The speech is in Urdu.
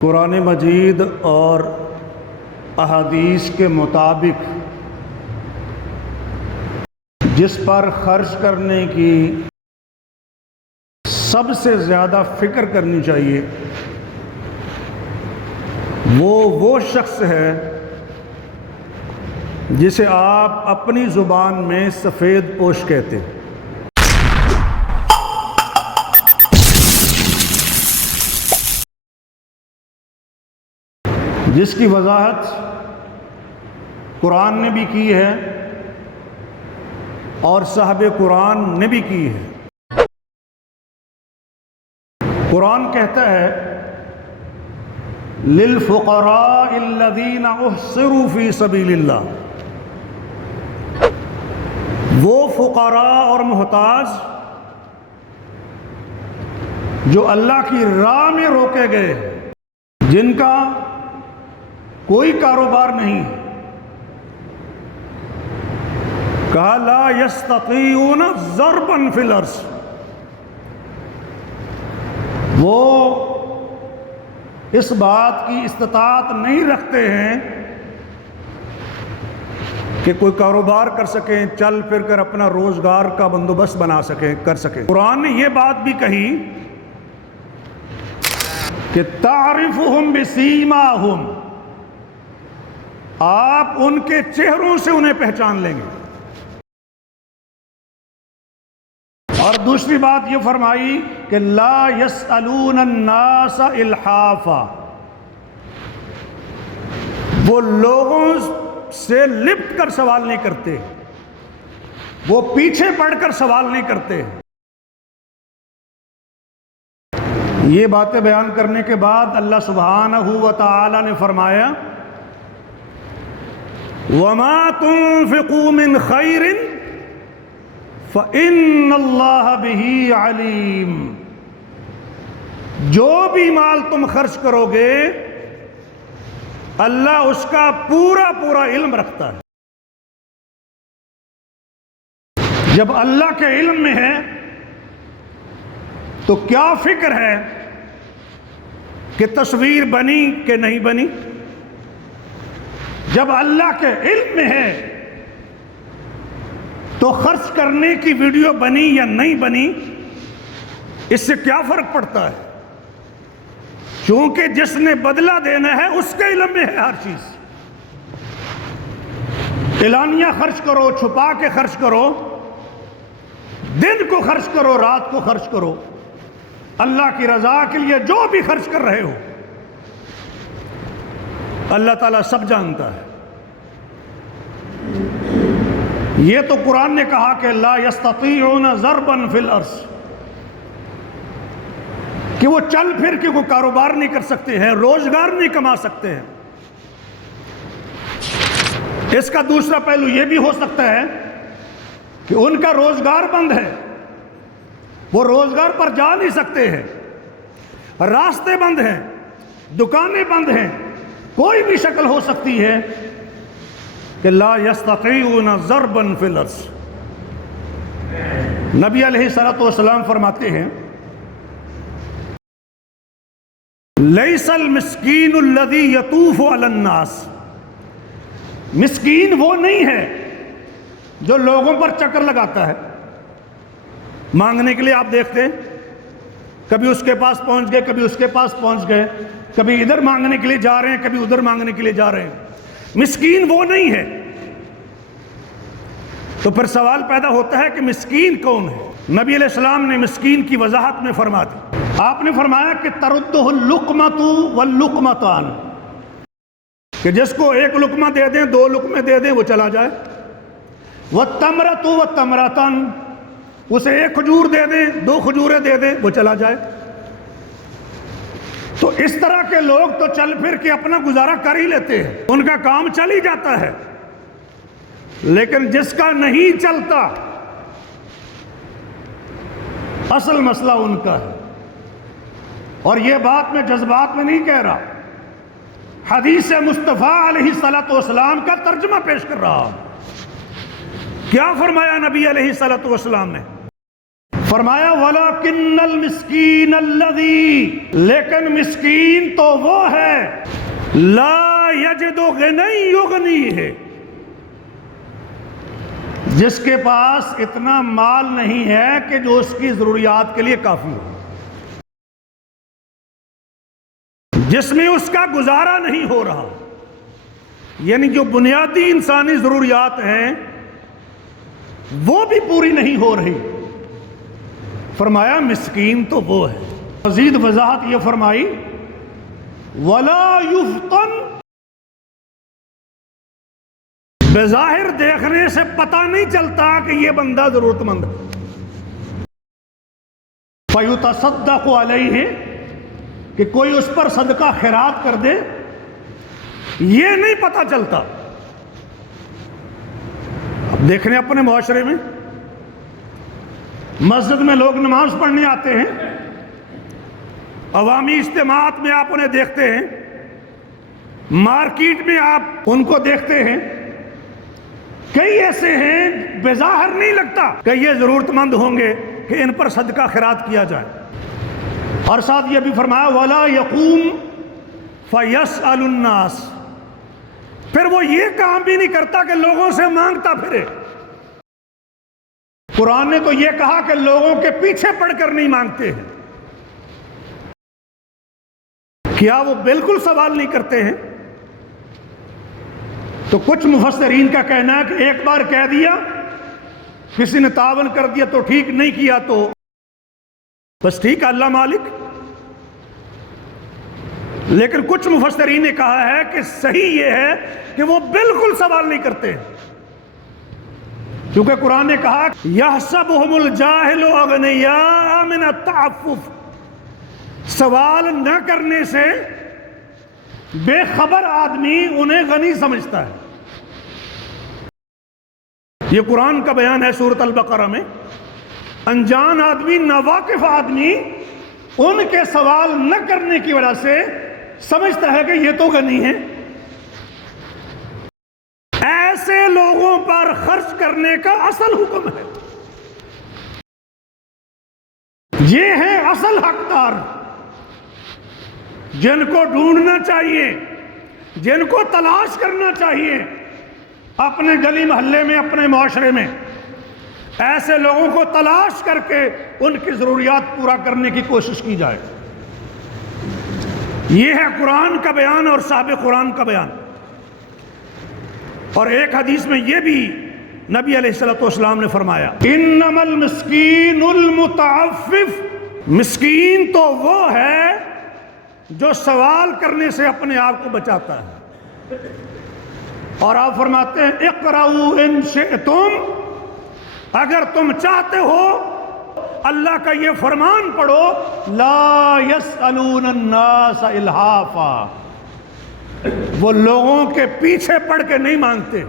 قرآن مجید اور احادیث کے مطابق جس پر خرچ کرنے کی سب سے زیادہ فکر کرنی چاہیے وہ شخص ہے جسے آپ اپنی زبان میں سفید پوش کہتے ہیں۔ جس کی وضاحت قرآن نے بھی کی ہے اور صاحب قرآن نے بھی کی ہے۔ قرآن کہتا ہے لِلْفُقَرَاءِ الَّذِينَ اُحْصِرُوا فِي سَبِيلِ اللَّهِ، وہ فقراء اور محتاج جو اللہ کی راہ میں روکے گئے، جن کا کوئی کاروبار نہیں، کہا لا یستطیعون ضربا فی الارض، وہ اس بات کی استطاعت نہیں رکھتے ہیں کہ کوئی کاروبار کر سکیں، چل پھر کر اپنا روزگار کا بندوبست بنا سکیں، کر سکیں۔ قرآن نے یہ بات بھی کہی کہ تعرفہم بسیماہم، آپ ان کے چہروں سے انہیں پہچان لیں گے۔ اور دوسری بات یہ فرمائی کہ لا یسألون الناس الحافا، وہ لوگوں سے لپٹ کر سوال نہیں کرتے، وہ پیچھے پڑ کر سوال نہیں کرتے۔ یہ باتیں بیان کرنے کے بعد اللہ سبحانہ و تعالی نے فرمایا وَمَا تُنْفِقُوا مِنْ خَيْرٍ فَإِنَّ اللَّهَ بِهِ عَلِيمٌ، جو بھی مال تم خرچ کرو گے اللہ اس کا پورا علم رکھتا ہے۔ جب اللہ کے علم میں ہے تو کیا فکر ہے کہ تصویر بنی کہ نہیں بنی؟ جب اللہ کے علم میں ہے تو خرچ کرنے کی ویڈیو بنی یا نہیں بنی اس سے کیا فرق پڑتا ہے؟ چونکہ جس نے بدلہ دینا ہے اس کے علم میں ہے ہر چیز۔ اعلانیہ خرچ کرو، چھپا کے خرچ کرو، دن کو خرچ کرو، رات کو خرچ کرو، اللہ کی رضا کے لیے جو بھی خرچ کر رہے ہو اللہ تعالیٰ سب جانتا ہے۔ یہ تو قرآن نے کہا کہ لا یستطیعون ضربا فی الارض، کہ وہ چل پھر کے کوئی کاروبار نہیں کر سکتے ہیں، روزگار نہیں کما سکتے ہیں۔ اس کا دوسرا پہلو یہ بھی ہو سکتا ہے کہ ان کا روزگار بند ہے، وہ روزگار پر جا نہیں سکتے ہیں، راستے بند ہیں، دکانیں بند ہیں، کوئی بھی شکل ہو سکتی ہے کہ لا یستطیعون ضربا فی الارض۔ نبی علیہ الصلوۃ والسلام فرماتے ہیں لیس المسکین الذی یطوف علی الناس، مسکین وہ نہیں ہے جو لوگوں پر چکر لگاتا ہے مانگنے کے لیے۔ آپ دیکھتے ہیں کبھی اس کے پاس پہنچ گئے، کبھی اس کے پاس پہنچ گئے، کبھی ادھر مانگنے کے لیے جا رہے ہیں، کبھی ادھر مانگنے کے لیے جا رہے ہیں۔ مسکین وہ نہیں ہے۔ تو پھر سوال پیدا ہوتا ہے کہ مسکین کون ہے؟ نبی علیہ السلام نے مسکین کی وضاحت میں فرما دی۔ آپ نے فرمایا کہ تردہ اللقمۃ واللقمتان، کہ جس کو ایک لقمہ دے دیں، دو لقمے دے دیں، وہ چلا جائے۔ والتمرۃ والتمرتان، اسے ایک کھجور دے دیں، دو کھجوریں دے دیں، وہ چلا جائے۔ تو اس طرح کے لوگ تو چل پھر کے اپنا گزارا کر ہی لیتے ہیں، ان کا کام چل ہی جاتا ہے۔ لیکن جس کا نہیں چلتا، اصل مسئلہ ان کا ہے۔ اور یہ بات میں جذبات میں نہیں کہہ رہا، حدیث مصطفیٰ علیہ الصلوۃ والسلام کا ترجمہ پیش کر رہا ہوں۔ کیا فرمایا نبی علیہ الصلوۃ والسلام نے؟ فرمایا وَلَكِنَّ الْمِسْكِينَ الَّذِي، لیکن مسکین تو وہ ہے لا یجد غنی یغنیہ، جس کے پاس اتنا مال نہیں ہے کہ جو اس کی ضروریات کے لیے کافی ہو، جس میں اس کا گزارا نہیں ہو رہا، یعنی جو بنیادی انسانی ضروریات ہیں وہ بھی پوری نہیں ہو رہی۔ فرمایا مسکین تو وہ ہے۔ مزید وضاحت یہ فرمائی وَلَا يُفْطَنْ، بظاہر دیکھنے سے پتہ نہیں چلتا کہ یہ بندہ ضرورت مند ہے، فَيُتَصَدَّقُ عَلَيْهِ، کہ کوئی اس پر صدقہ خیرات کر دے، یہ نہیں پتہ چلتا۔ اب دیکھنے اپنے معاشرے میں مسجد میں لوگ نماز پڑھنے آتے ہیں، عوامی اجتماعات میں آپ انہیں دیکھتے ہیں، مارکیٹ میں آپ ان کو دیکھتے ہیں، کئی ایسے ہیں بظاہر نہیں لگتا کہ یہ ضرورت مند ہوں گے کہ ان پر صدقہ خیرات کیا جائے۔ اور ساتھ یہ بھی فرمایا وَلَا يَقُومُ فَيَسْأَلُ النَّاسِ، پھر وہ یہ کام بھی نہیں کرتا کہ لوگوں سے مانگتا پھرے۔ قرآن نے تو یہ کہا کہ لوگوں کے پیچھے پڑھ کر نہیں مانگتے ہیں، کیا وہ بالکل سوال نہیں کرتے ہیں؟ تو کچھ مفسرین کا کہنا ہے کہ ایک بار کہہ دیا، کسی نے تعاون کر دیا تو ٹھیک، نہیں کیا تو بس ٹھیک، اللہ مالک۔ لیکن کچھ مفسرین نے کہا ہے کہ صحیح یہ ہے کہ وہ بالکل سوال نہیں کرتے، کیونکہ قرآن نے کہا یحسبہم الجاہل اغنیاء من التعفف، سوال نہ کرنے سے بے خبر آدمی انہیں غنی سمجھتا ہے۔ یہ قرآن کا بیان ہے سورۃ البقرہ میں۔ انجان آدمی، ناواقف آدمی ان کے سوال نہ کرنے کی وجہ سے سمجھتا ہے کہ یہ تو غنی ہے۔ ایسے لوگوں پر خرچ کرنے کا اصل حکم ہے، یہ ہیں اصل حقدار، جن کو ڈھونڈنا چاہیے، جن کو تلاش کرنا چاہیے اپنے گلی محلے میں، اپنے معاشرے میں۔ ایسے لوگوں کو تلاش کر کے ان کی ضروریات پورا کرنے کی کوشش کی جائے۔ یہ ہے قرآن کا بیان اور صاحب قرآن کا بیان۔ اور ایک حدیث میں یہ بھی نبی علیہ السلام نے فرمایا انما المسکین المتعفف، مسکین تو وہ ہے جو سوال کرنے سے اپنے آپ کو بچاتا ہے۔ اور آپ فرماتے ہیں اقرؤوا ان شئتم، اگر تم چاہتے ہو اللہ کا یہ فرمان پڑھو لا یسألون الناس الحافا، وہ لوگوں کے پیچھے پڑھ کے نہیں مانگتے۔